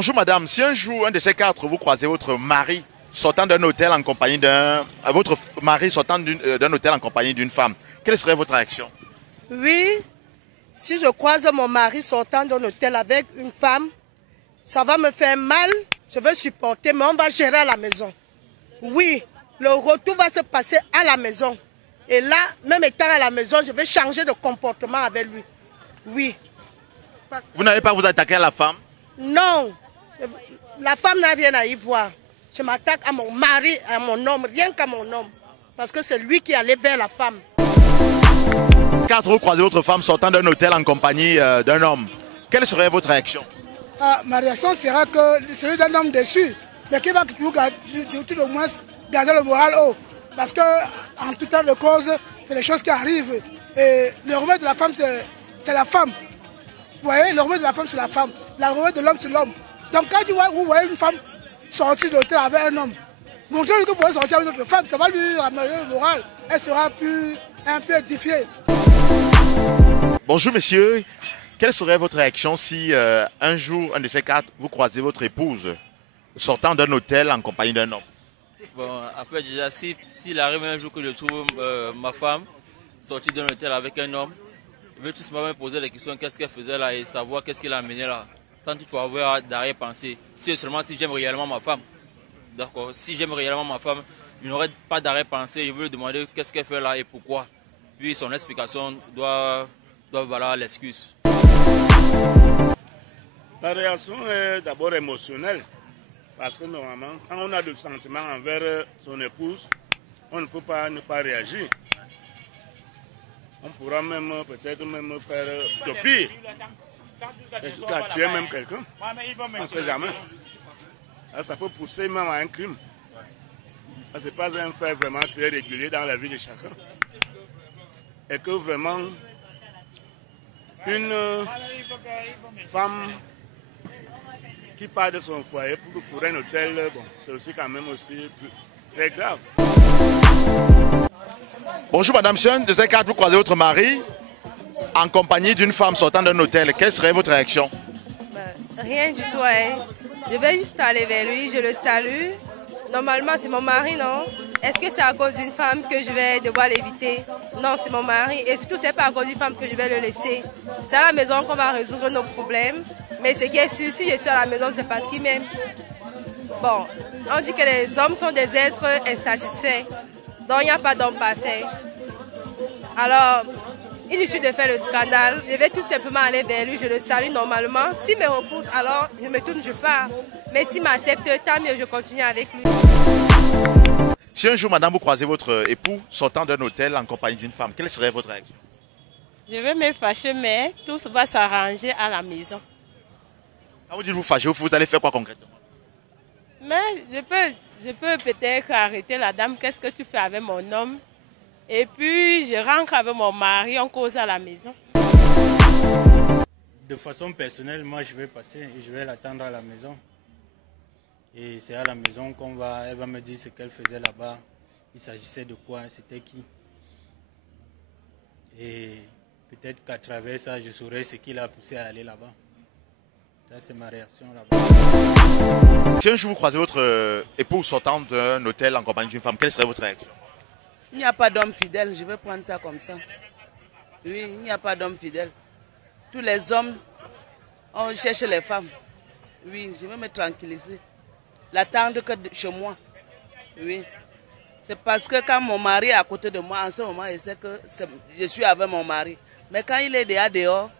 Bonjour madame, si un jour, un de ces quatre, vous croisez votre mari sortant d'un hôtel en compagnie d'un... Votre mari sortant d'un hôtel en compagnie d'une femme, quelle serait votre réaction? Oui, si je croise mon mari sortant d'un hôtel avec une femme, ça va me faire mal, je vais supporter, mais on va gérer à la maison. Oui, le retour va se passer à la maison. Et là, même étant à la maison, je vais changer de comportement avec lui. Oui. Vous n'allez pas vous attaquer à la femme? Non, la femme n'a rien à y voir. Je m'attaque à mon mari, à mon homme, rien qu'à mon homme. Parce que c'est lui qui allait vers la femme. Quand vous croisez votre femme sortant d'un hôtel en compagnie d'un homme, quelle serait votre réaction? Ma réaction sera que celui d'un homme déçu, mais qui va tout au moins garder le moral haut. Parce qu'en tout temps de cause, c'est les choses qui arrivent. Et le remède de la femme, c'est la femme. Vous voyez, le remède de la femme, c'est la femme. Le remède de l'homme, c'est l'homme. Donc quand vous voyez une femme sortir de l'hôtel avec un homme, montrez-lui que vous pouvez sortir avec une autre femme, ça va lui ramener le moral. Elle sera un peu édifiée. Bonjour monsieur, quelle serait votre réaction si un jour, un de ces quatre, vous croisez votre épouse sortant d'un hôtel en compagnie d'un homme? Bon, après déjà, s'il arrive un jour que je trouve ma femme sortie d'un hôtel avec un homme, je vais tout simplement me poser la question qu'est-ce qu'elle faisait là et savoir qu'est-ce qui l'a amené là, sans toutefois avoir d'arrière-pensée. Seulement si j'aime réellement ma femme. D'accord, si j'aime réellement ma femme, je n'aurai pas d'arrière-pensée, je vais lui demander qu'est-ce qu'elle fait là et pourquoi. Puis son explication doit valoir l'excuse. La réaction est d'abord émotionnelle. Parce que normalement, quand on a des sentiments envers son épouse, on ne peut pas ne pas réagir. On pourra même peut-être même faire le pire. Jusqu'à tuer même quelqu'un. On ne sait jamais. Là, ça peut pousser même à un crime. Ce n'est pas un fait vraiment très régulier dans la vie de chacun. Et que vraiment, une femme qui part de son foyer pour un hôtel, bon, c'est aussi quand même aussi très grave. Bonjour madame, si un de ces quatre, vous croisez votre mari en compagnie d'une femme sortant d'un hôtel, quelle serait votre réaction? Rien du tout, hein. Je vais juste aller vers lui, je le salue. Normalement, c'est mon mari, non? Est-ce que c'est à cause d'une femme que je vais devoir l'éviter? Non, c'est mon mari. Et surtout, c'est pas à cause d'une femme que je vais le laisser. C'est à la maison qu'on va résoudre nos problèmes. Mais ce qui est sûr, si je suis à la maison, c'est parce qu'il m'aime. Bon, on dit que les hommes sont des êtres insatisfaits. Donc, il n'y a pas d'homme parfait. Alors, inutile de faire le scandale. Je vais tout simplement aller vers lui, je le salue normalement. S'il me repousse, alors je me tourne, je pars. Mais s'il m'accepte, tant mieux, je continue avec lui. Si un jour, madame, vous croisez votre époux sortant d'un hôtel en compagnie d'une femme, quelle serait votre réaction? Je vais me fâcher, mais tout va s'arranger à la maison. Quand vous dites vous fâchez, vous allez faire quoi concrètement? Mais je peux peut-être arrêter la dame, qu'est-ce que tu fais avec mon homme? Et puis je rentre avec mon mari, on cause à la maison. De façon personnelle, moi je vais passer et je vais l'attendre à la maison. Et c'est à la maison elle va me dire ce qu'elle faisait là-bas. Il s'agissait de quoi, c'était qui. Et peut-être qu'à travers ça, je saurai ce qui l'a poussé à aller là-bas. Ça, c'est ma réaction là-bas. Si un jour vous croisez votre époux sortant d'un hôtel en compagnie d'une femme, quelle serait votre réaction? Il n'y a pas d'homme fidèle, je vais prendre ça comme ça. Oui, il n'y a pas d'homme fidèle. Tous les hommes, on cherche les femmes. Oui, je vais me tranquilliser. L'attendre que chez moi. Oui. C'est parce que quand mon mari est à côté de moi, en ce moment, je sais que je suis avec mon mari. Mais quand il est dehors,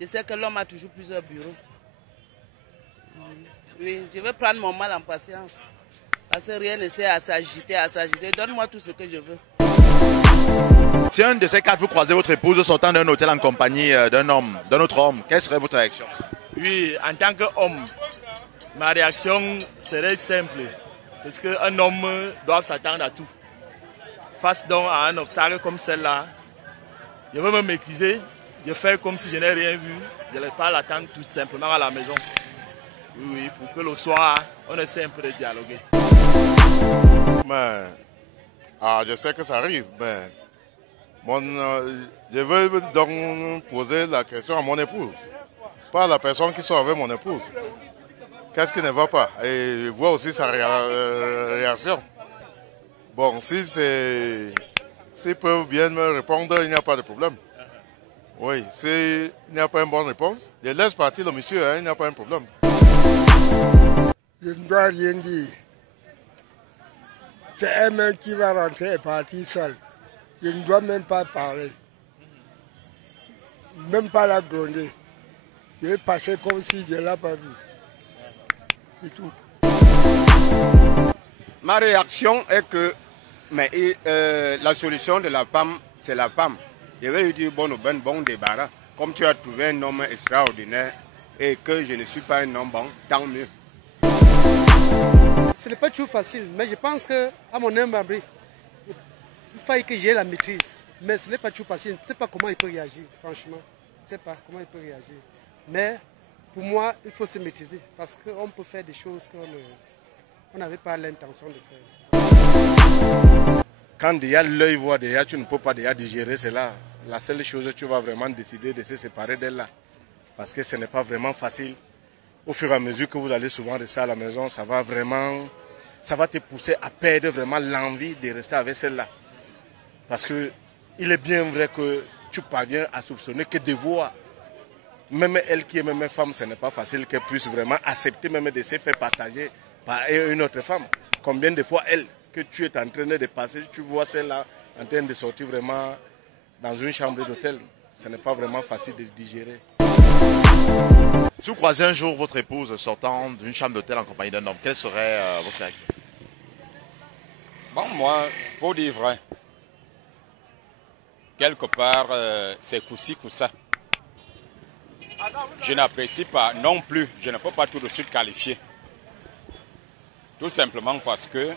je sais que l'homme a toujours plusieurs bureaux. Oui, je vais prendre mon mal en patience. Parce que rien ne sert à s'agiter, Donne-moi tout ce que je veux. Si un de ces quatre, vous croisez votre épouse sortant d'un hôtel en compagnie d'un homme, d'un autre homme, quelle serait votre réaction? Oui, en tant qu'homme, ma réaction serait simple. Parce qu'un homme doit s'attendre à tout. Face donc à un obstacle comme celle-là, je veux me maîtriser, je fais comme si je n'ai rien vu, je ne vais pas l'attendre tout simplement à la maison. Oui, pour que le soir, on essaie un peu de dialoguer. Mais, je sais que ça arrive, mais je veux donc poser la question à mon épouse, pas à la personne qui sort avec mon épouse. qu'est-ce qui ne va pas et voir aussi sa réaction. Bon, s'ils peuvent bien me répondre, il n'y a pas de problème. Oui, s'il n'y a pas une bonne réponse, je laisse partir le monsieur, hein, il n'y a pas un problème. Je ne dois rien dire. C'est elle-même qui va rentrer et partir seule. Je ne dois même pas parler. Même pas la gronder. Je vais passer comme si je ne l'ai pas vu. C'est tout. Ma réaction est que la solution de la femme, c'est la femme. Je vais lui dire bon débarras. Comme tu as trouvé un homme extraordinaire et que je ne suis pas un homme bon, tant mieux. Ce n'est pas toujours facile, mais je pense qu'à mon humble avis, il faut que j'ai la maîtrise. Mais ce n'est pas toujours facile. Je ne sais pas comment il peut réagir, franchement. Je ne sais pas comment il peut réagir. Mais pour moi, il faut se maîtriser parce qu'on peut faire des choses qu'on n'avait pas l'intention de faire. Quand déjà l'œil voit déjà, tu ne peux pas déjà digérer cela. La seule chose, tu vas vraiment décider de se séparer d'elle là. Parce que ce n'est pas vraiment facile. Au fur et à mesure que vous allez souvent rester à la maison, ça va te pousser à perdre vraiment l'envie de rester avec celle-là. Parce que il est bien vrai que tu parviens à soupçonner que de voir, même elle qui est même femme, ce n'est pas facile qu'elle puisse vraiment accepter même de se faire partager par une autre femme. Combien de fois elle, que tu es en train de passer, tu vois celle-là en train de sortir vraiment dans une chambre d'hôtel. Ce n'est pas vraiment facile de digérer. Si vous croisez un jour votre épouse sortant d'une chambre d'hôtel en compagnie d'un homme, quelle serait votre réaction? Bon, moi, pour dire vrai, quelque part, c'est coup-ci, coup-ça. Je n'apprécie pas non plus, je ne peux pas tout de suite qualifier. Tout simplement parce que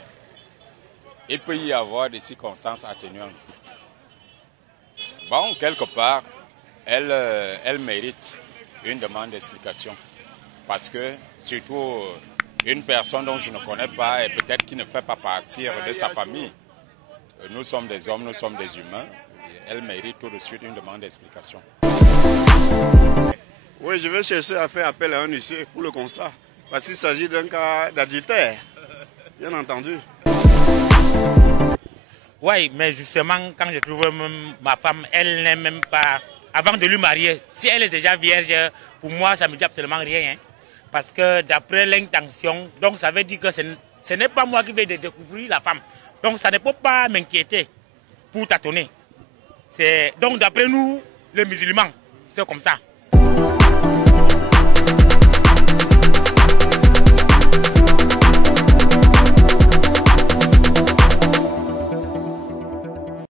il peut y avoir des circonstances atténuantes. Bon, quelque part, elle mérite une demande d'explication. Parce que, surtout, une personne dont je ne connais pas et peut-être qui ne fait pas partir de sa famille, nous sommes des hommes, nous sommes des humains, elle mérite tout de suite une demande d'explication. Oui, je vais chercher à faire appel à un huissier pour le constat. Parce qu'il s'agit d'un cas d'adultère, bien entendu. Oui, mais justement, quand je trouve ma femme, elle n'est même pas... Avant de lui marier, si elle est déjà vierge, pour moi, ça ne me dit absolument rien. Hein. Parce que d'après l'intention, donc ça veut dire que ce n'est pas moi qui vais découvrir la femme. Donc ça ne peut pas m'inquiéter pour tâtonner. Donc d'après nous, les musulmans, c'est comme ça.